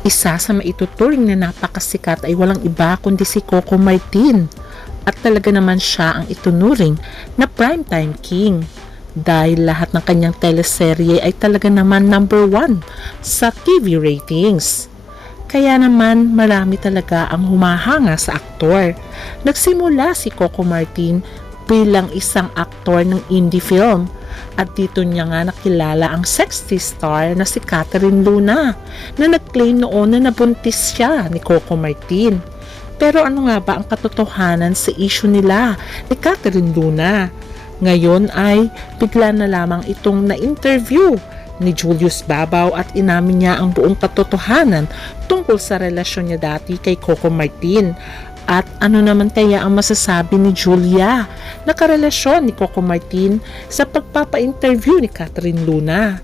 Isa sa maituturing na napakasikat ay walang iba kundi si Coco Martin at talaga naman siya ang itunuring na primetime king dahil lahat ng kanyang teleserye ay talaga naman number 1 sa TV ratings. Kaya naman marami talaga ang humahanga sa aktor. Nagsimula si Coco Martin bilang isang aktor ng indie film at dito niya nga nakilala ang sexy star na si Catherine Luna na nag-claim noon na nabuntis siya ni Coco Martin. Pero ano nga ba ang katotohanan sa issue nila ni Catherine Luna? Ngayon ay bigla na lamang itong na-interview ni Julius Babaw at inamin niya ang buong katotohanan tungkol sa relasyon niya dati kay Coco Martin. At ano naman kaya ang masasabi ni Julia na karelasyon ni Coco Martin sa pagpapa-interview ni Catherine Luna?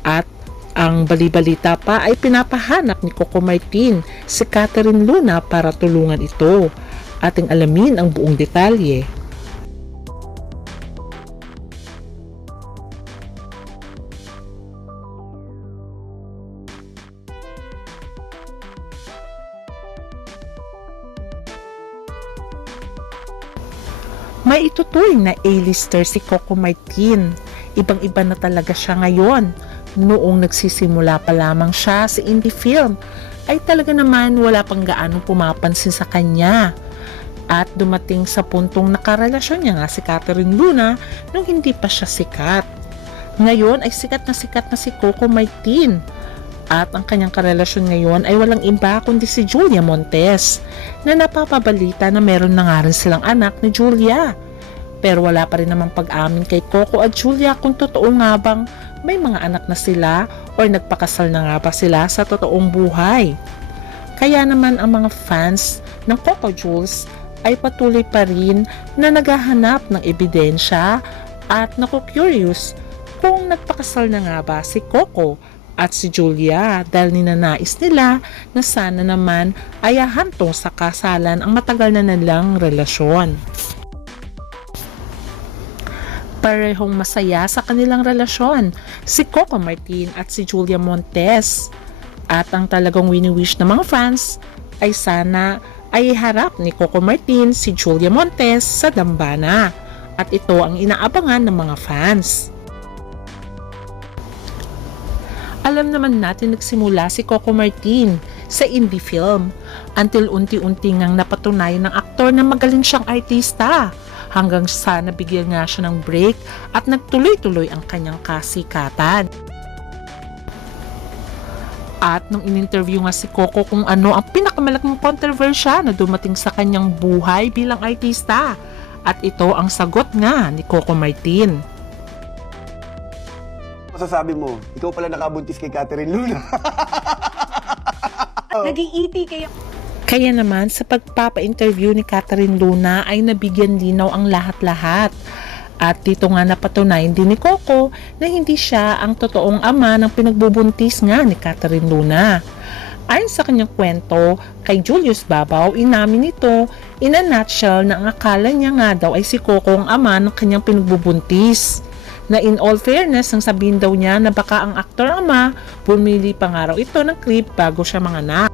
At ang balibalita pa ay pinapahanap ni Coco Martin si Catherine Luna para tulungan ito. Ating alamin ang buong detalye. May ituturing na A-lister si Coco Martin. Ibang-iba na talaga siya ngayon. Noong nagsisimula pa lamang siya sa indie film, ay talaga naman wala pang gaanong pumapansin sa kanya. At dumating sa puntong nakarelasyon niya nga si Catherine Luna nung hindi pa siya sikat. Ngayon ay sikat na si Coco Martin. At ang kanyang karelasyon ngayon ay walang iba kundi si Julia Montes na napapabalita na meron na nga rin silang anak ni Julia. Pero wala pa rin namang pag-amin kay Coco at Julia kung totoo nga bang may mga anak na sila o nagpakasal na nga ba sila sa totoong buhay. Kaya naman ang mga fans ng Coco Jules ay patuloy pa rin na naghahanap ng ebidensya at naku-curious kung nagpakasal na nga ba si Coco at si Julia dahil ninanais nila na sana naman ay hahantong sa kasalan ang matagal na nilang relasyon. Parehong masaya sa kanilang relasyon si Coco Martin at si Julia Montes. At ang talagang wini-wish ng mga fans ay sana ay harap ni Coco Martin si Julia Montes sa dambana. At ito ang inaabangan ng mga fans. Alam naman natin nagsimula si Coco Martin sa indie film until unti-unti ngang napatunayan ng aktor na magaling siyang artista hanggang sa nabigyan nga siya ng break at nagtuloy-tuloy ang kanyang kasikatan. At nung in-interview nga si Coco kung ano ang pinakamalaking kontrobersya na dumating sa kanyang buhay bilang artista, at ito ang sagot nga ni Coco Martin. Masasabi mo, ikaw pala nakabuntis kay Catherine Luna. Naging iti kayo. Kaya naman sa pagpapa-interview ni Catherine Luna ay nabigyan linaw ang lahat-lahat. At dito nga napatunayan din ni Coco na hindi siya ang totoong ama ng pinagbubuntis nga ni Catherine Luna. Ayon sa kanyang kwento, kay Julius Babaw, inamin nito in a nutshell na ang akala niya nga daw ay si Coco ang ama ng kanyang pinagbubuntis. Na in all fairness, ang sabihin daw niya na baka ang aktor ama, pumili pa nga raw ito ng clip bago siya manganak.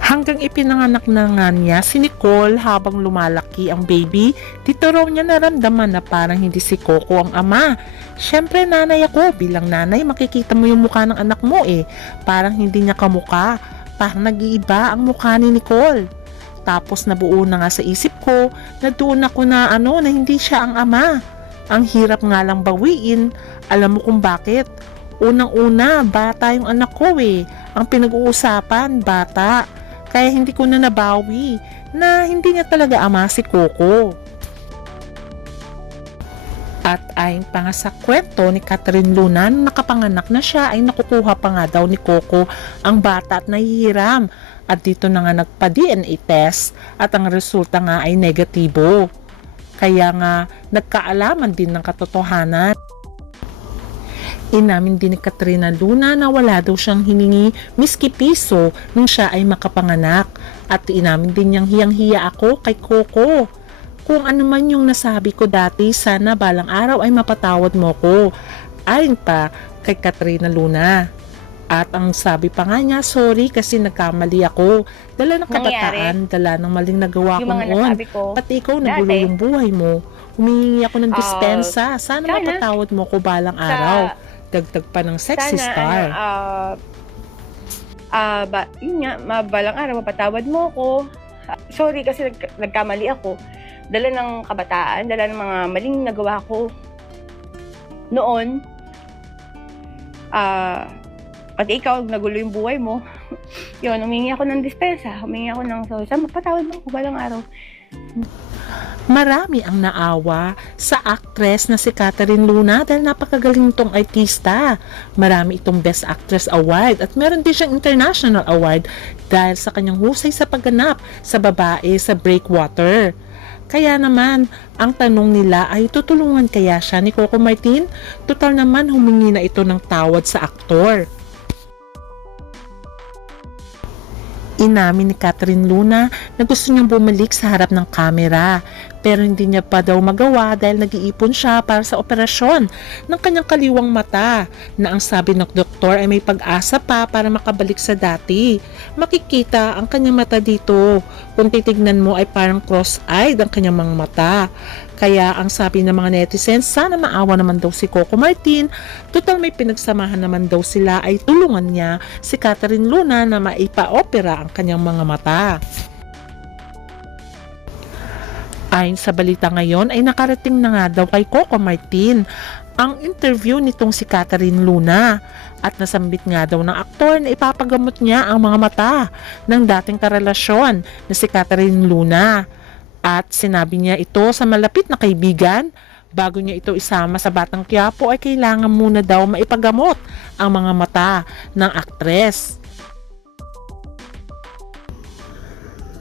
Hanggang ipinanganak na nga niya si Nicole habang lumalaki ang baby, dito raw niya naramdaman na parang hindi si Coco ang ama. Siyempre nanay ako, bilang nanay makikita mo yung mukha ng anak mo parang hindi niya kamukha, parang nag-iiba ang mukha ni Nicole. Tapos nabuo na nga sa isip ko na doon ako na na hindi siya ang ama. Ang hirap nga lang bawiin, alam mo kung bakit? Unang-una, bata yung anak ko Ang pinag-uusapan, bata. Kaya hindi ko na nabawi na hindi niya talaga ama si Coco. At ayon pa nga sa kwento ni Catherine Luna, nakapanganak na siya ay nakukuha pa nga daw ni Coco ang bata at nahihiram. At dito na nga nagpa-DNA test at ang resulta nga ay negatibo. Kaya nga nagkaalaman din ng katotohanan. Inamin din ni Catherine Luna na wala daw siyang hiningi miski piso nung siya ay makapanganak. At inamin din niyang hiyang-hiya ako kay Coco. Kung ano man yung nasabi ko dati, sana balang araw ay mapatawad mo ko. Ayon pa kay Catherine Luna. At ang sabi pa nga niya, sorry kasi nagkamali ako. Dala ng Nangyari? kabataan, dala ng maling nagawa ko Yung mga noon. nasabi ko, Pati ikaw nagulo dati. yung buhay mo. Humingi ako ng Ah, dispensa. Sana sana. mapatawad mo ko balang Sa- araw. Dagdag pa ng sexy star. Yun nga, balang araw, mapatawad mo ko. Sorry kasi nagkamali ako. Dala ng kabataan, dala ng mga maling nagawa ko noon. Pati ikaw, nagulo yung buhay mo. Yun, humingi ako ng dispensa. Humingi ako ng sorry. Sana mapatawad mo ko balang araw. Marami ang naawa sa actress na si Catherine Luna dahil napakagaling itong artista. Marami itong Best Actress Award at meron din siyang International Award dahil sa kanyang husay sa pagganap sa babae sa Breakwater. Kaya naman, ang tanong nila ay tutulungan kaya siya ni Coco Martin? Total naman humingi na ito ng tawad sa aktor. Inamin ni Catherine Luna na gusto niyang bumalik sa harap ng kamera pero hindi niya pa daw magawa dahil nag-iipon siya para sa operasyon ng kanyang kaliwang mata na ang sabi ng doktor ay may pag-asa pa para makabalik sa dati. Makikita ang kanyang mata dito. Kung titignan mo ay parang cross-eyed ang kanyang mga mata. Kaya ang sabi ng mga netizens, sana maawa naman daw si Coco Martin. Total may pinagsamahan naman daw sila ay tulungan niya si Catherine Luna na maipa-opera ang kanyang mga mata. Ayon sa balita ngayon ay nakarating na nga daw kay Coco Martin ang interview nitong si Catherine Luna at nasambit nga daw ng aktor na ipapagamot niya ang mga mata ng dating karelasyon na si Catherine Luna. At sinabi niya ito sa malapit na kaibigan, bago niya ito isama sa Batang Quiapo ay kailangan muna daw maipagamot ang mga mata ng aktres.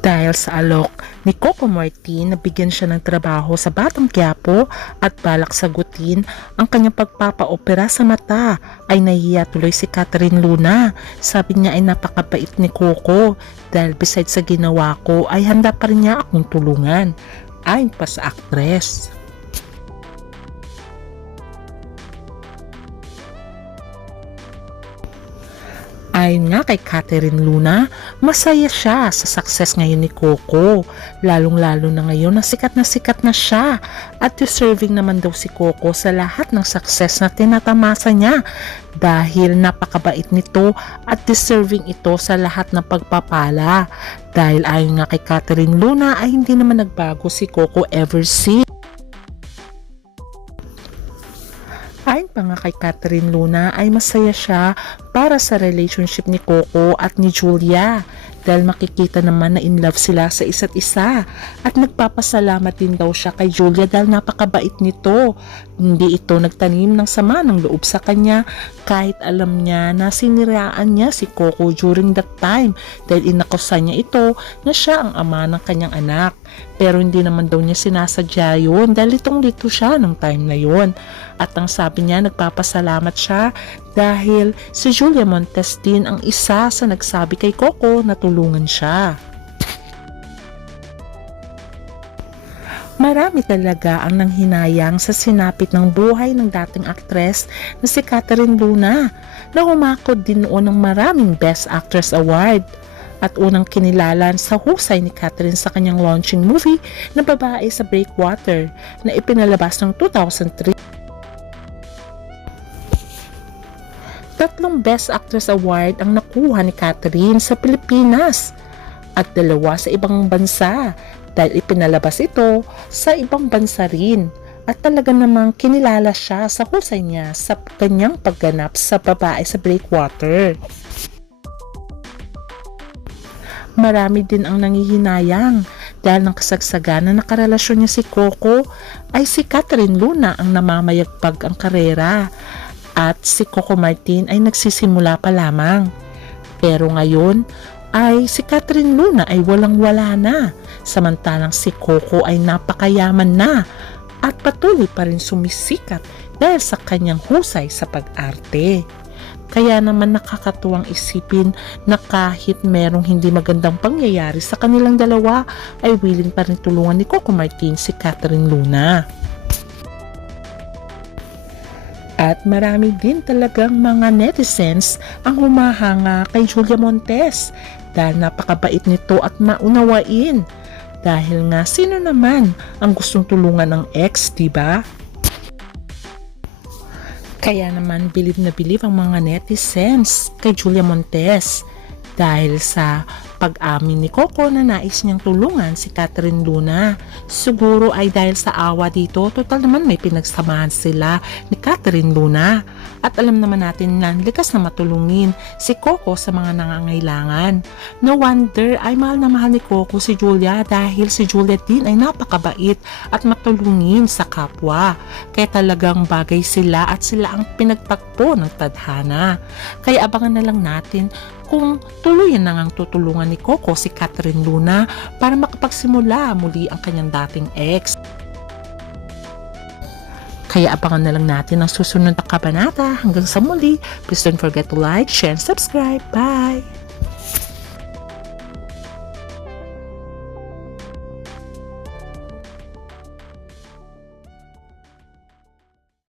Dahil sa alok ni Coco Martin, nabigyan siya ng trabaho sa Batang Quiapo at balak sagutin ang kanyang pagpapaopera sa mata ay nahiya tuloy si Catherine Luna. Sabi niya ay napakabait ni Coco dahil besides sa ginawa ko ay handa pa rin niya akong tulungan. Ayon pa sa aktres. Ayon nga kay Catherine Luna, masaya siya sa success ngayon ni Coco. Lalong-lalo na ngayon na sikat na siya at deserving naman daw si Coco sa lahat ng success na tinatamasa niya dahil napakabait nito at deserving ito sa lahat ng pagpapala. Dahil ayon nga kay Catherine Luna ay hindi naman nagbago si Coco ever since. Ayon pa nga kay Catherine Luna ay masaya siya para sa relationship ni Coco at ni Julia dahil makikita naman na in love sila sa isa't isa at nagpapasalamat din daw siya kay Julia dahil napakabait nito. Hindi ito nagtanim ng sama ng loob sa kanya kahit alam niya na siniraan niya si Coco during that time dahil inakusan niya ito na siya ang ama ng kanyang anak. Pero hindi naman daw niya sinasadya yun dahil litong-lito siya ng time na yun. At ang sabi niya, nagpapasalamat siya dahil si Julia Montes din ang isa sa nagsabi kay Coco na tulungan siya. Marami talaga ang nanghinayang sa sinapit ng buhay ng dating aktres na si Catherine Luna na humakot din noon ng maraming Best Actress Award. At unang kinilalan sa husay ni Catherine sa kanyang launching movie na Babae sa Breakwater na ipinalabas noong 2003. Tatlong Best Actress Award ang nakuha ni Catherine sa Pilipinas at 2 sa ibang bansa dahil ipinalabas ito sa ibang bansa rin. At talaga namang kinilala siya sa husay niya sa kanyang pagganap sa Babae sa Breakwater. Marami din ang nangihinayang dahil ng kasagsagan na nakarelasyon niya si Coco ay si Catherine Luna ang namamayagpag ang karera at si Coco Martin ay nagsisimula pa lamang. Pero ngayon ay si Catherine Luna ay walang-wala na samantalang si Coco ay napakayaman na at patuloy pa rin sumisikat dahil sa kanyang husay sa pag-arte. Kaya naman nakakatuwang isipin na kahit merong hindi magandang pangyayari sa kanilang dalawa ay willing pa rin tulungan ni Coco Martin si Catherine Luna. At marami din talagang mga netizens ang humahanga kay Julia Montes dahil napakabait nito at maunawain. Dahil nga sino naman ang gustong tulungan ng ex, diba? Kaya naman bilib na bilib ang mga netizens kay Julia Montes dahil sa pag-amin ni Coco na nais niyang tulungan si Catherine Luna. Siguro ay dahil sa awa dito, total naman may pinagsamahan sila ni Catherine Luna. At alam naman natin na likas na matulungin si Coco sa mga nangangailangan. No wonder ay mahal na mahal ni Coco si Julia dahil si Julia din ay napakabait at matulungin sa kapwa. Kaya talagang bagay sila at sila ang pinagtagpo ng tadhana. Kaya abangan na lang natin kung tuluyan na ngang tutulungan ni Coco si Catherine Luna para makapagsimula muli ang kanyang dating ex. Kaya abangan na lang natin ang susunod na kabanata. Hanggang sa muli, please don't forget to like, share, and subscribe. Bye!